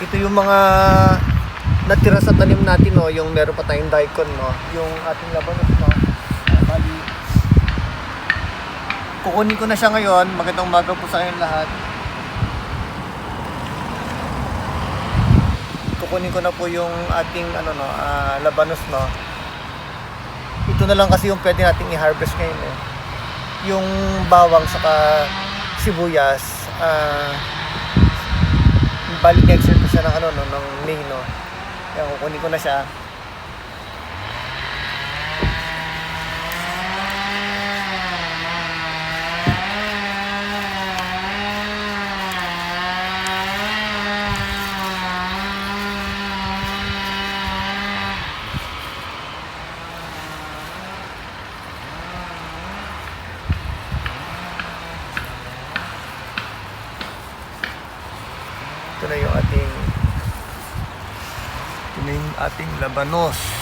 Ito yung mga natira sa tanim natin, no, yung meron pa tayong daikon, no, yung ating labanos, no. Bali, kukunin ko na siya ngayon. Magandang umaga po sa kayong lahat. Kukunin ko na po yung ating labanos, no. Ito na lang kasi yung pwede nating i-harvest ngayon, eh. Yung bawang saka sibuyas, balik next year ko siya ng May, no. Kaya kukunin ko na siya. Ito na yung ating labanos.